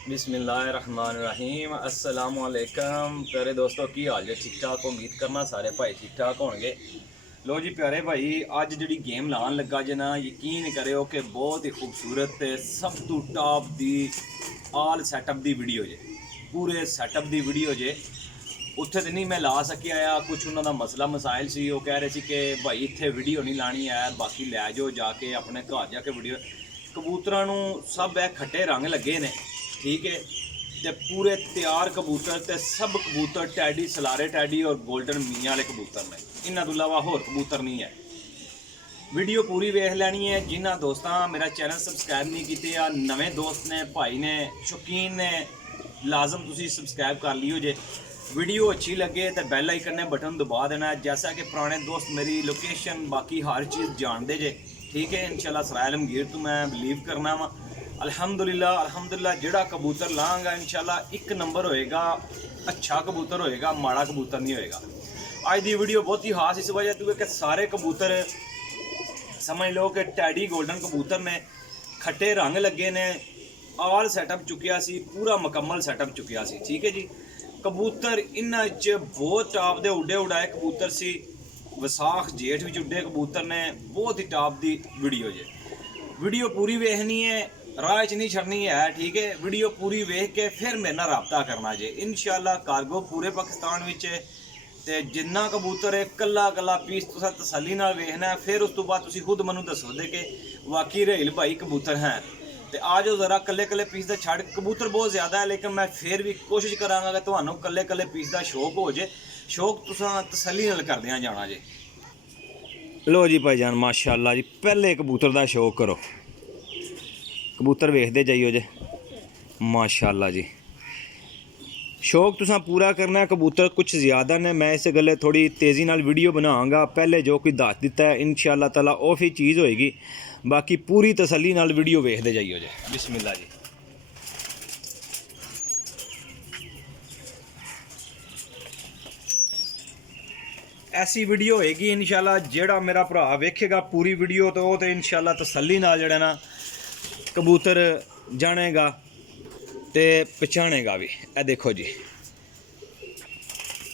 बिस्मिल्लाहिर्रहमानिर्रहीम अस्सलाम वालेकुम प्यारे दोस्तों की हाल है ठीक ठाक। उम्मीद करना सारे भाई ठीक ठाक होंगे। लो जी प्यारे भाई अज जी गेम लान लगा जे ना यकीन करो कि बहुत ही खूबसूरत सब तो टॉप दी आल सैटअप दी वीडियो जे पूरे सैटअप दी वीडियो जे उत्थे तो नहीं मैं ला सकिया आ कुछ उन्होंने मसला मसाइल सी वो कह रहे थे कि भाई इत्थे वीडियो नहीं लानी है बाकी लै जाओ जाके अपने घर जाके वीडियो कबूतरां नूं सब है खट्टे रंग लगे ने ठीक है ते पूरे तैयार कबूतर ते सब कबूतर टैडी सलारे टैडी और गोल्डन मियाँ वाले कबूतर ने इन्हां तों इलावा होर कबूतर नहीं है। वीडियो पूरी वेख लैनी है। जिन्हां दोस्तां मेरा चैनल सबसक्राइब नहीं किए या नवे दोस्त ने भाई ने शौकीन ने लाजम तुसी सबसक्राइब कर लियो जे। वीडियो अच्छी लगे तो बैल आइकन ने बटन दबा देना जैसा कि पुराने दोस्त मेरी लोकेशन बाकी हर चीज़ जानते जे ठीक है। इंशाल्लाह सराय आलमगीर तो मैं बिलीव करना वा अल्हम्दुलिल्लाह जेड़ा कबूतर लाँगा इंशाल्लाह एक नंबर होएगा, अच्छा कबूतर होएगा, माड़ा कबूतर नहीं होएगा। आज की वीडियो बहुत ही खास इस वजह तो कि सारे कबूतर समझ लो कि टैडी गोल्डन कबूतर ने खट्टे रंग लगे ने आल सैटअप चुकिया सी पूरा मुकम्मल सैटअप चुकिया सी ठीक है जी। कबूतर इन्हां च बहुत टॉप दे उड्डे उड़ाए कबूतर सी विसाख जेठ विच उड्डे कबूतर ने बहुत ही टॉप दी वीडियो जे। वीडियो पूरी वेखनी है राह च नहीं छड़नी है ठीक है। वीडियो पूरी वेख के फिर मेरे नाल राबता करना जे इंशाल्लाह कार्गो पूरे पाकिस्तान विच ते जिन्ना कबूतर है कला कला पीस तुसां तसल्ली नाल वेखना है फिर उस तो बाद तुसीं खुद मैनूं दसो दे कि वाकई रेल भाई कबूतर हैं। तो आ जाओ ज़रा कल्ले कल्ले पीस का छड़ कबूतर बहुत ज़्यादा है लेकिन मैं फिर भी कोशिश करांगा कि तुहानूं कल्ले कल्ले पीस का शौक हो जाए। शौक तुसां तसल्ली नाल करदियां जाना जे। लो जी भाईजान माशाअल्लाह जी पहले कबूतर का शौक करो कबूतर वेखते जाइयो जे माशाअल्लाह जी शौक तुसां पूरा करना। कबूतर कुछ ज़्यादा ने मैं इस गल्ले थोड़ी तेज़ी नाल वीडियो बनावांगा पहले जो कोई दस दिता है इंशाअल्लाह ताला वो ही चीज़ होएगी। बाकी पूरी तसल्ली नाल वीडियो वेखते जाइयो जे। बिस्मिल्लाह जी। ऐसी वीडियो होएगी इंशाअल्लाह जेड़ा मेरा भरा वेखेगा पूरी वीडियो तो वो तो इंशाअल्लाह तसल्ली नाल जेड़ा ना कबूतर जानेगा ते पहचानेगा भी। ए देखो जी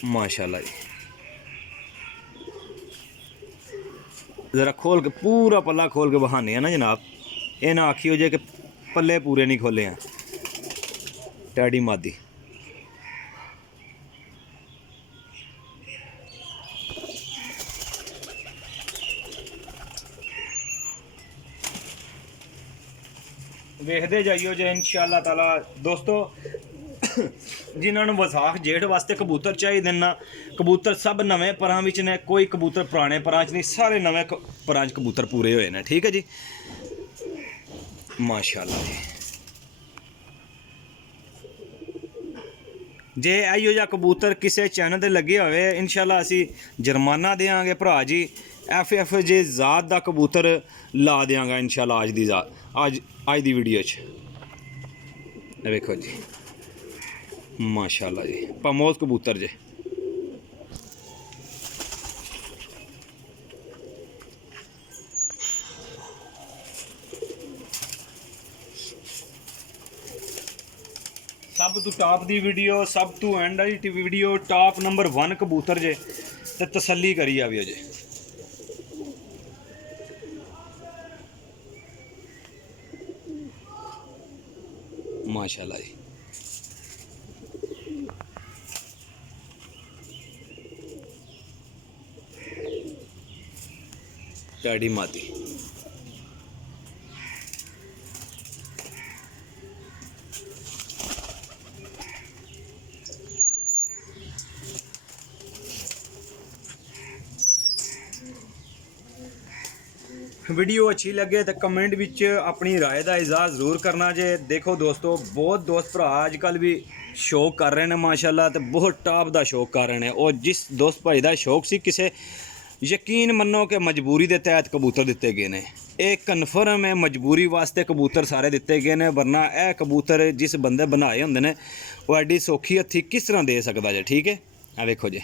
माशाअल्लाह जी ज़रा खोल के पूरा पल्ला खोल के बहाने हैं ना जनाब ये ना आखियो जे कि पल्ले पूरे नहीं खोले हैं। टैडी मादी वेखते जाइयो जे इंशाअल्लाह ताला दोस्तों जिन्होंने विसाख जेठ वास्ते कबूतर चाहिए ना कबूतर सब नवे परां विच ने कोई कबूतर पुराने परां च नहीं सारे नवे परां च कबूतर पूरे होए ने ठीक है जी माशाअल्लाह जी। जे आइयो जा कबूतर किसी चैनल ते लगे होवे इंशाअल्लाह असी जुर्माना देंगे भरा जी एफ जे ज़ात का कबूतर ला देंगा इंशाअल्लाह अज दी ज़ात अज दी वीडियो च देखो जी माशाअल्लाह जी पमोज कबूतर जे। सब तो टॉप दी वीडियो सब तो एंड वाली वीडियो टॉप नंबर 1 कबूतर जे ते तसल्ली करी आवियो जे। माशाअल्लाह जी टैडी मादी वीडियो अच्छी लगे तो कमेंट विच अपनी राय का इजहार जरूर करना जे। देखो दोस्तों बहुत दोस्त भरा अजकल भी शौक कर रहे हैं माशाअल्लाह तो बहुत टॉप का शौक कर रहे हैं और जिस दोस्त भाई का शौक सी किसे यकीन मनो कि मजबूरी के तहत कबूतर दिते गए हैं। ये कन्फर्म है मजबूरी वास्ते कबूतर सारे दिते गए हैं वरना यह कबूतर जिस बंदे बनाए होंगे ने वो एडी सौखी हथी किस तरह दे सकता जे ठीक है। आ देखो जी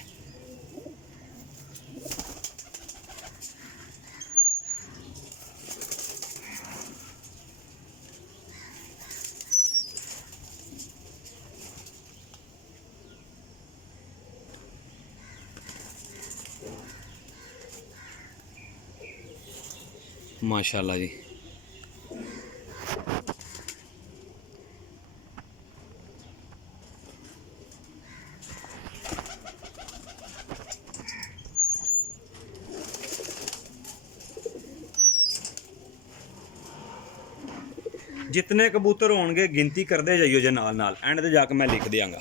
माशाल्लाह जी। जितने कबूतर होंगे गिनती करते जाइयो जे नाल नाल, एंड ते जाके मैं लिख दियांगा।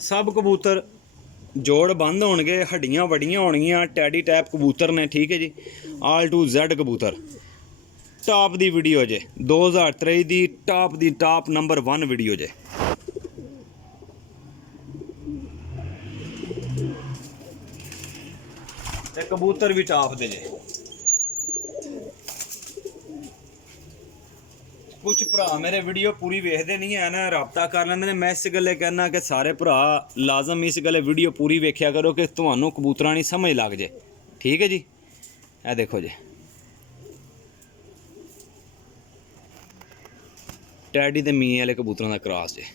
सब कबूतर जोड़ बंद होणगे, हड्डियां वड्डियां होणगियां, टैडी टैप कबूतर ने, ठीक है जी। ऑल टू Z कबूतर टॉप दी वीडियो जे 2023 दी टॉप नंबर 1 वीडियो जे। ते कबूतर भी टॉप दे जे। कुछ भरा मेरे वीडियो पूरी वेखते नहीं है ना, राबता कर लेंदे ने। मैं इस गल्ले कहना कि सारे भरा लाजम इस गल्ले वीडियो पूरी वेख्या करो कि तुहानू कबूतरां दी समझ लग जे, ठीक है जी। ए देखो जी टैडी ते मियां वाले कबूतरां दा क्रॉस जे,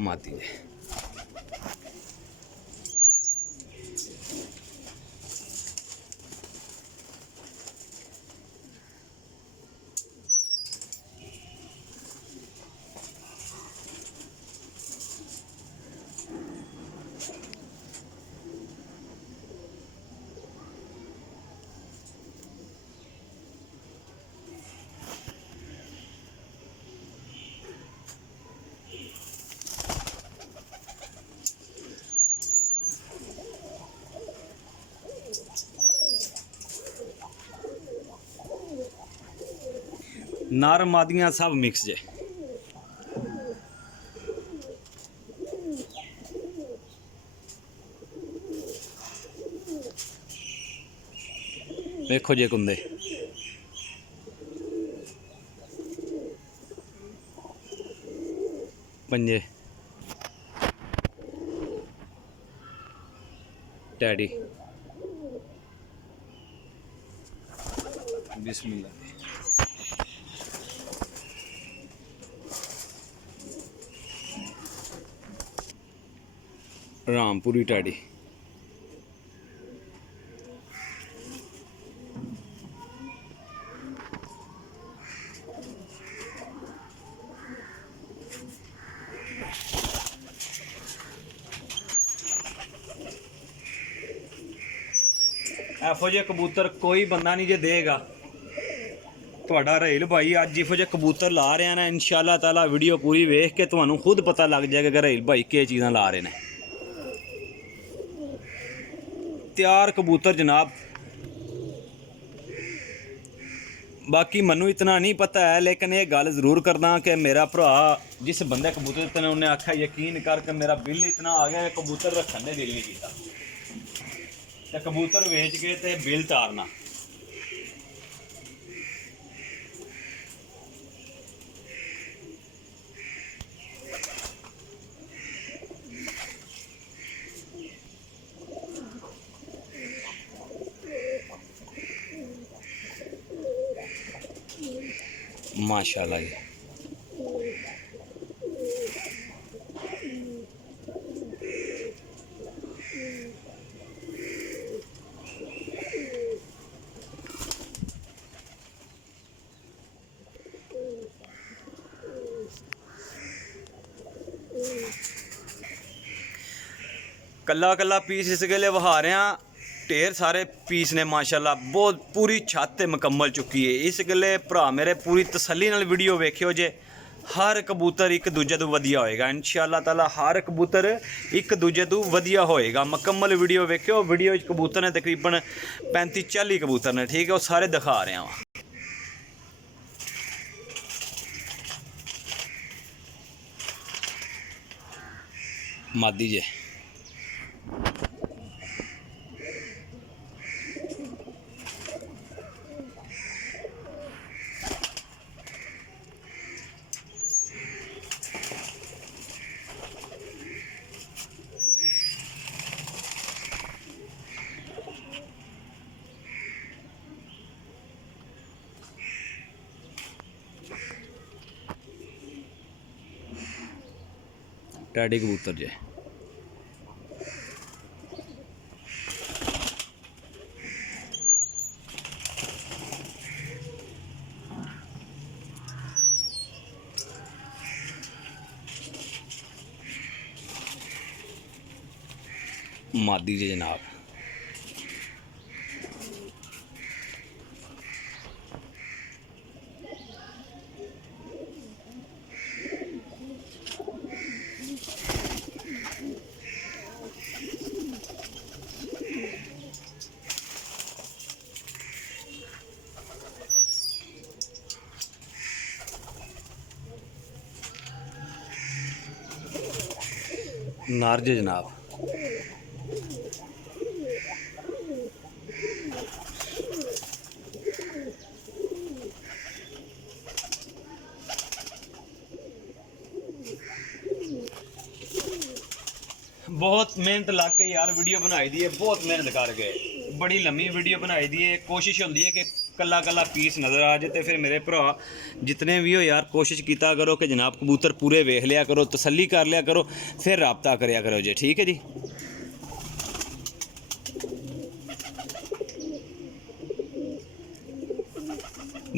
माती जे। नर मादियां सब मिक्स जे। देखो जे कुंदे पंजे टैडी। बिस्मिल्लाह। रामपुरी टैडी। ਇਹੋ ਜਿਹੇ कबूतर कोई बंदा नहीं जे देगा। ਤੁਹਾਡਾ ਰਹੀਲ ਭਾਈ ਅੱਜ ਇਹੋ ਜਿਹੇ कबूतर ਲਾ ਰਿਹਾ ਨਾ, ਇਨਸ਼ਾਅੱਲਾ ਤਾਲਾ ਵੀਡੀਓ ਪੂਰੀ ਵੇਖ ਕੇ ਤੁਹਾਨੂੰ ਖੁਦ ਪਤਾ ਲੱਗ ਜਾਏਗਾ ਕਿ ਰਹੀਲ ਭਾਈ ਕੀ ਚੀਜ਼ਾਂ ਲਾ ਰਹੇ ਨੇ। ਤਿਆਰ ਕਬੂਤਰ ਜਨਾਬ। बाकी मनु इतना नहीं पता है, लेकिन ये गल जरूर करना कि मेरा भरा जिस बंदे कबूतर दिते ने उन्हें आख्या यकीन करके मेरा बिल इतना आ गया कबूतर रखने ने दिल नहीं किया, तो कबूतर वेच के ते बिल तारना। माशाल्लाह जी। कला कला पीस इस गले वहा रहे हैं, ढेर सारे पीस ने माशाल्लाह, बहुत पूरी छत मुकम्मल चुकी है। इस गले भरा मेरे पूरी तसल्ली नाल वीडियो वेखियो जे। हर कबूतर एक दूजे तो वधिया होएगा इंशाअल्लाह ताला, हर कबूतर एक दूजे तो वधिया होएगा। मुकम्मल वीडियो वेखियो। वीडियो कबूतर ने तकरीबन 35-40 कबूतर ने, ठीक है, वो सारे दिखा रहे हैं। मादी जे ਟੈਡੀ ਕਬੂतर ਜੇ। मादी जी जनाब। नार जे जनाब। बहुत मेहनत ला के यार वीडियो बनाई दी है, बहुत मेहनत कर गए, बड़ी लम्मी वीडियो बनाई दी है। कोशिश होती है कि कला कला पीस नज़र आ जाए। तो फिर मेरे भरा जितने भी हो यार कोशिश किया करो कि जनाब कबूतर पूरे वेख लिया करो, तसल्ली कर लिया करो, फिर राबता करया करो जी, ठीक है जी।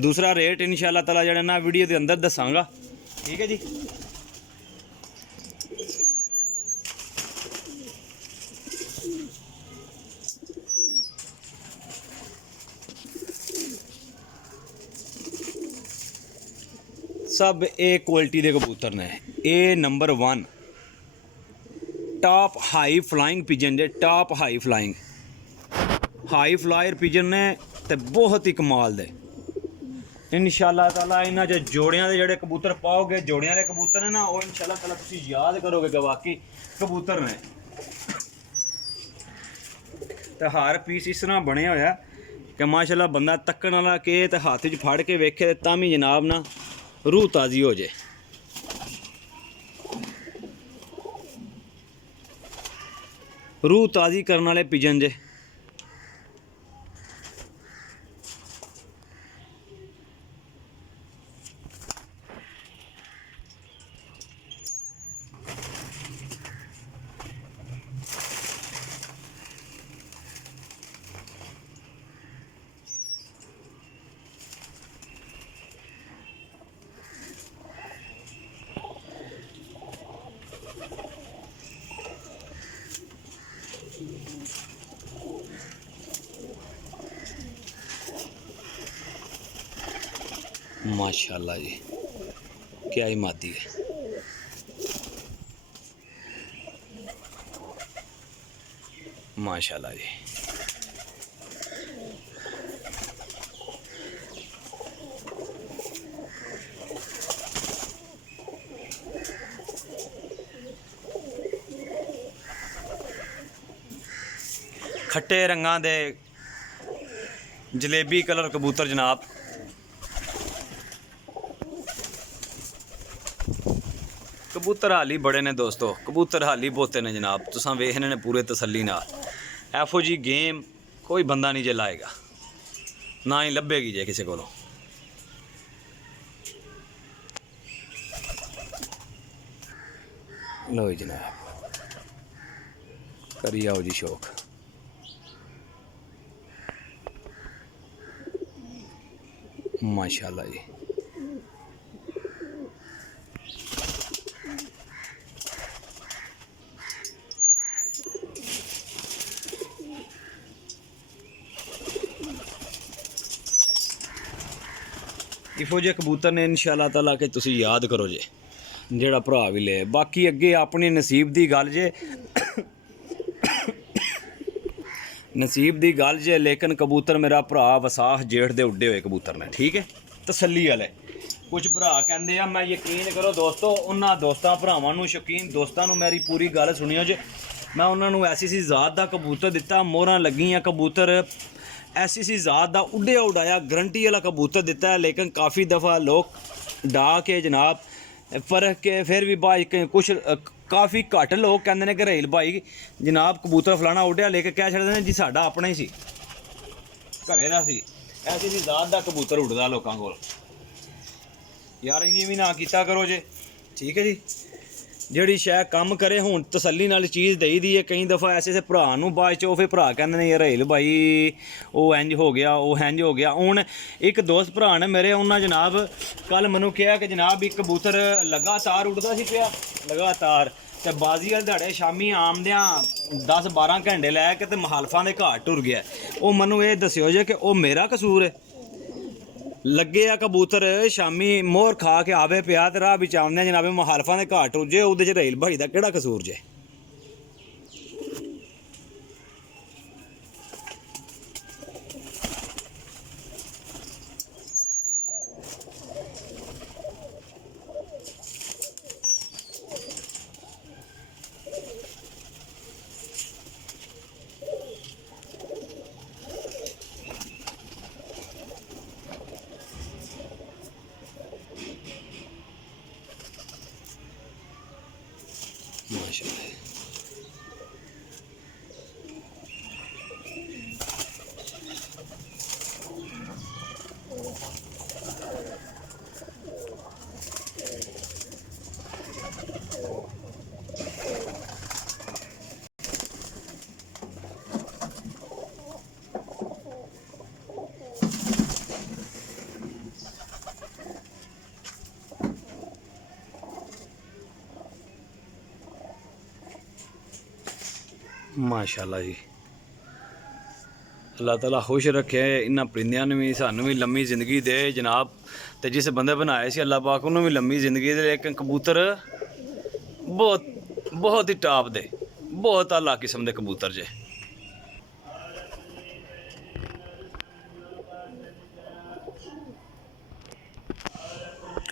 दूसरा रेट इंशाअल्लाह ताला जड़ा ना वीडियो के अंदर दसांगा, ठीक है जी। सब ए क्वालिटी के कबूतर ने, ए number 1 top high flying pigeon जे, top high flying high flyer pigeon ने, तो बहुत ही कमाल दे। इंशाअल्लाह ताला इन्हां च जोड़ियां दे जेहड़े कबूतर पाओगे, जोड़ियां दे कबूतर ने ना, वो इंशाअल्लाह ताला तुसीं याद करोगे कि वाकई कबूतर ने। तो हर पीस इस तरह बने होया कि माशाअल्लाह बंदा तक्कन वाला के ते हाथ च फड़ के वेखे तां भी जनाब ना रूह ताज़ी हो जाए। रूह ताज़ी करने वाले पिजन जे। माशाल्लाह जी, क्या ही मादी है। माशाल्लाह जी। खट्टे रंगां दे जलेबी कलर कबूतर जनाब। कबूतर हाली बड़े ने दोस्तों, कबूतर हाली बोते ने जनाब, तुसां वेखने ने पूरे तसल्ली नाल। एफो जी गेम कोई बंदा नहीं जे लाएगा, ना ही लभेगी जे किसी को। लो जनाब करी आओ जी शौक। माशाल्लाह जी। इफो जे कबूतर ने इंशाअल्लाह ताला के तुसी याद करो जे, जेड़ा भरा भी ले। बाकी अगे अपनी नसीब दी गल जे, नसीब दी गल जे। लेकिन कबूतर मेरा भरा वसाख जेठ दे उड्डे हुए कबूतर ने, ठीक है, तसल्ली वाले। कुछ भरा कहंदे आ, मैं यकीन करो दोस्तों, उन्हां दोस्तां भरावां नूं, शौकीन दोस्तां नूं मेरी पूरी गल सुनियो जे। मैं उन्हां नूं ऐसी सी ज़ात दा कबूतर दिता, मोहरां लगियां कबूतर ऐसी ज़ात दा उड्डिया उड़ाया गारंटी वाला कबूतर दिता है। लेकिन काफ़ी दफ़ा लोग डा के जनाब फर्क के फिर भी भाई कुछ काफ़ी घट लोग कहते हैं कि रेल भाई जनाब कबूतर फलाना उड्डिया, लेके कह छड़दे ने जी साडा अपना ही सी, घरे दा सी। ऐसी सी ज़ात दा कबूतर उड़दा लोकां कोल। यार इन्नी भी ना कीता करो जे, ठीक है जी। ਜਿਹੜੀ ਸ਼ਾਇਦ ਕੰਮ ਕਰੇ ਹੁਣ ਤਸੱਲੀ ਨਾਲ ਚੀਜ਼ ਦੇਈ ਦੀ ਹੈ। ਕਈ ਦਫਾ ਐਸੇ ਭਰਾ ਨੂੰ ਬਾਅਦ 'ਚ ਉਹ ਫਿਰ ਭਰਾ ਕਹਿੰਦੇ ਨੇ ਯਾਰ ਹੇਲ ਭਾਈ ਉਹ ਇੰਜ ਹੋ ਗਿਆ, ਉਹ ਇੰਜ ਹੋ ਗਿਆ। ਹੁਣ ਇੱਕ ਦੋਸਤ ਭਰਾ ਨੇ ਮੇਰੇ, ਉਹਨਾਂ ਜਨਾਬ ਕੱਲ ਮੈਨੂੰ ਕਿਹਾ ਕਿ ਜਨਾਬ ਇੱਕ ਕਬੂਤਰ ਲਗਾਤਾਰ ਉੱਡਦਾ ਸੀ ਪਿਆ ਲਗਾਤਾਰ, ਤੇ ਬਾਜ਼ੀ ਵਾਲੇ ਦਿਹਾੜੇ ਸ਼ਾਮੀ ਆਮਦਿਆਂ 10-12 ਘੰਟੇ ਲੈ ਕੇ ਤੇ ਮੁਹਾਲਫਾਂ ਦੇ ਘਾਟ ਟੁਰ ਗਿਆ। ਉਹ ਮੈਨੂੰ ਇਹ ਦੱਸਿਓ ਜੇ ਕਿ ਉਹ ਮੇਰਾ ਕਸੂਰ ਹੈ? ਲੱਗੇ ਆ ਕਬੂਤਰ ਸ਼ਾਮੀ ਮੋਹਰ ਖਾ ਕੇ ਆਵੇ ਪਿਆ ਤੇ ਰਾਹ ਵਿੱਚ ਆਉਂਦੇ ਜਨਾਬੇ ਮੁਹਾਲਫਾਂ ਦੇ ਘਾਟ ਟੁਰ ਜੇ, ਉਹਦੇ 'ਚ ਰੇਲ ਭਾਈ ਦਾ ਕਿਹੜਾ ਕਸੂਰ ਜੇ? माशाल्लाह माशाल्लाह जी, अल्लाह ताला खुश रखे इन्होंने परिंदियां ने भी, सानू भी लम्मी जिंदगी दे जनाब। तो जिस बंदे बनाए सी अल्लाह पाक उन्होंने भी लम्मी जिंदगी दे। लेकिन कबूतर बहुत बहुत ही टॉप दे, बहुत आला किस्म के कबूतर जे।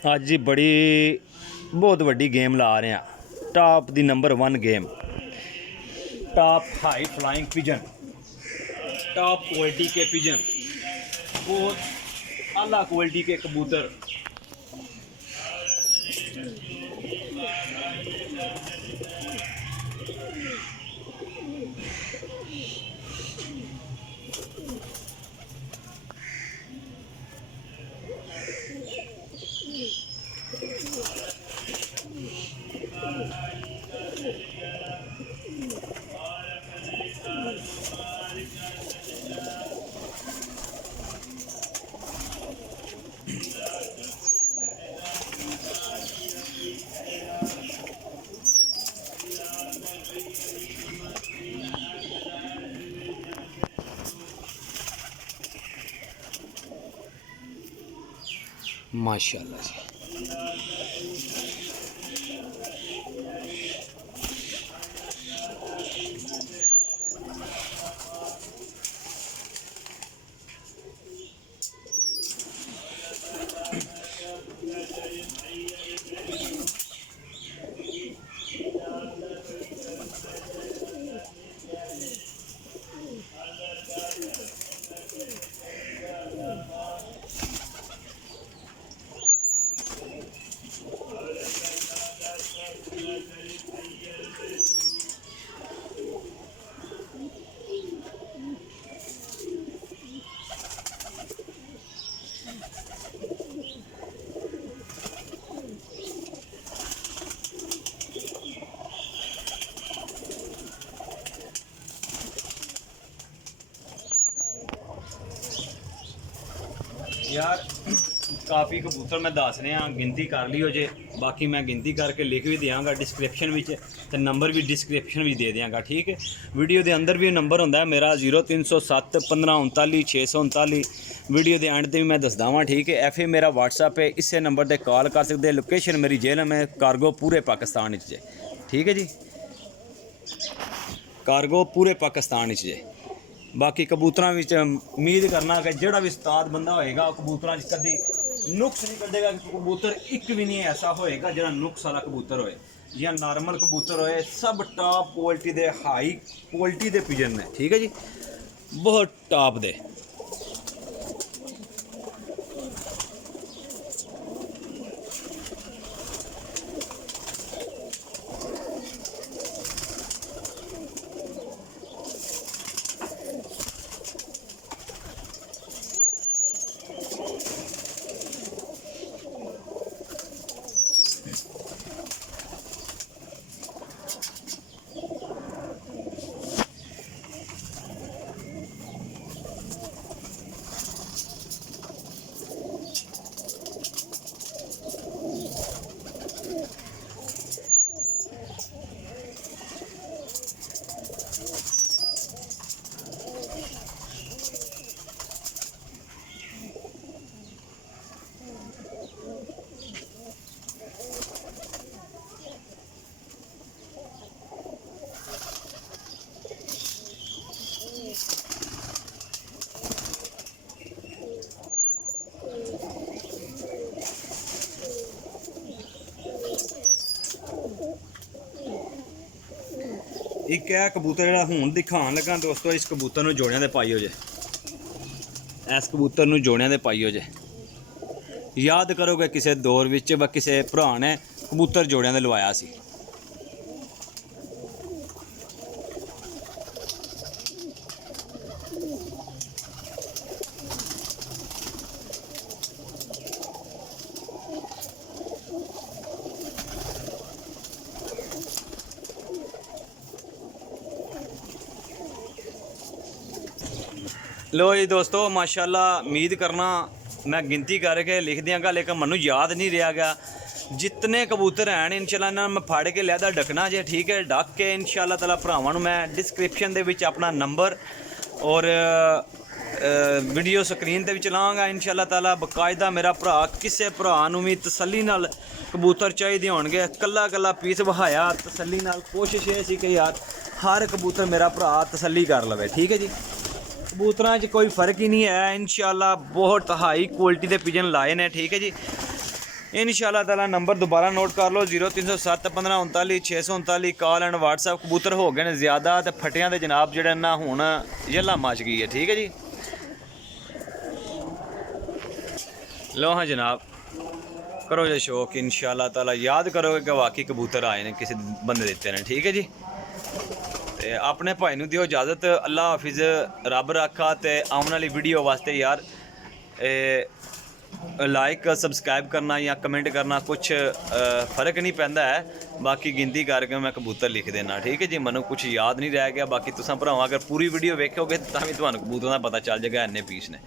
अज जी बड़ी बहुत वड्डी गेम ला रहे हैं, टॉप दी number 1 game, top high flying pigeon, top quality के पिजन, बहुत आला क्वालिटी के कबूतर। माशाल्लाह जी, यार काफ़ी कबूतर मैं दस रहा, गिनती कर लियो जे। बाकी मैं गिनती करके लिख भी देंगा डिस्क्रिप्शन में, तो नंबर भी डिस्क्रिप्शन भी दे देंगा, ठीक है। वीडियो के अंदर भी नंबर होंदा मेरा 0307 1539 639। वीडियो के एंड भी मैं दसदा वां, ठीक है। FA मेरा व्हाट्सअप है, इस नंबर पर कॉल कर सकते हैं। लोकेशन मेरी जेल में कारगो पूरे पाकिस्तान जे, ठीक है जी, कारगो पूरे पाकिस्तान जे। बाकी कबूतर उम्मीद करना कि जोड़ा भी उस्ताद बंदा होएगा कबूतर कभी नुक्स नहीं करेगा। कबूतर एक भी नहीं ऐसा होएगा जो नुक्स वाला कबूतर होए या नॉर्मल कबूतर होए, सब टॉप क्वालिटी दे, हाई क्वालिटी दे पिजन ने, ठीक है जी, बहुत टॉप दे। ਇੱਕ ਇਹ ਕਬੂਤਰ ਜਿਹੜਾ ਹੁਣ ਦਿਖਾਉਣ ਲੱਗਾ ਦੋਸਤੋ, ਇਸ ਕਬੂਤਰ ਨੂੰ ਜੋੜਿਆਂ ਦੇ ਪਾਈ ਹੋ ਜੇ, ਇਸ ਕਬੂਤਰ ਨੂੰ ਜੋੜਿਆਂ ਦੇ ਪਾਈ ਹੋ ਜੇ। ਯਾਦ ਕਰੋਗੇ ਕਿਸੇ ਦੌਰ ਵਿੱਚ ਵਾ ਕਿਸੇ ਭਰਾ ਨੇ ਕਬੂਤਰ ਜੋੜਿਆਂ ਦੇ ਲਵਾਇਆ ਸੀ। लो जी दोस्तों माशाल्लाह उम्मीद करना मैं गिनती करके लिख दियांगा, लेकिन मैनू याद नहीं रहा गया जितने कबूतर हैं इंशाल्लाह इन्हां मैं फाड़ के लिया डकना जे, ठीक है। डक के इंशाल्लाह ताला भरावां नूं मैं डिस्क्रिप्शन दे विच अपना नंबर और वीडियो स्क्रीन ते विच लांगा इंशाल्लाह ताला। बकायदा मेरा भरा किसी भरा नूं भी तसल्ली नाल कबूतर चाहिए होणगे, कल्ला कल्ला पीस वहाया तसल्ली नाल। कोशिश ये सी कि यार हर कबूतर मेरा भरा तसल्ली कर लवे, ठीक है जी। कबूतरां 'च कोई फ़र्क ही नहीं है इंशाल्लाह, बहुत हाई क्वालिटी के पिजन लाए ने, ठीक है जी। इंशाल्लाह ताला नंबर दोबारा नोट कर लो 0307 15 39 639 कॉल एंड व्हाट्सएप। कबूतर हो गए ने ज़्यादा तो फटियां दे जनाब जेहड़े ना हुण यल्ला मच गई है, ठीक है जी। लो हाँ जनाब करो जो शौक इंशाल्लाह ताला, याद करोगे कि वाकई कबूतर आए ने किसी बंदे दिते ने, ठीक है जी। ते अपने भाई नूं दिओ इजाज़त, अल्लाह हाफिज़, रब रखा। ते आने वाली वीडियो वास्ते यार लाइक सबसक्राइब करना या कमेंट करना कुछ फ़र्क नहीं पैंदा है, बाकी गिनती करके मैं कबूतर लिख देना, ठीक है जी। मैनू कुछ याद नहीं रह गया, बाकी तुसां भरावां अगर पूरी वीडियो वेखोगे तां भी तुहानूं कबूतरां दा पता चल जाएगा इन्ने पीस ने।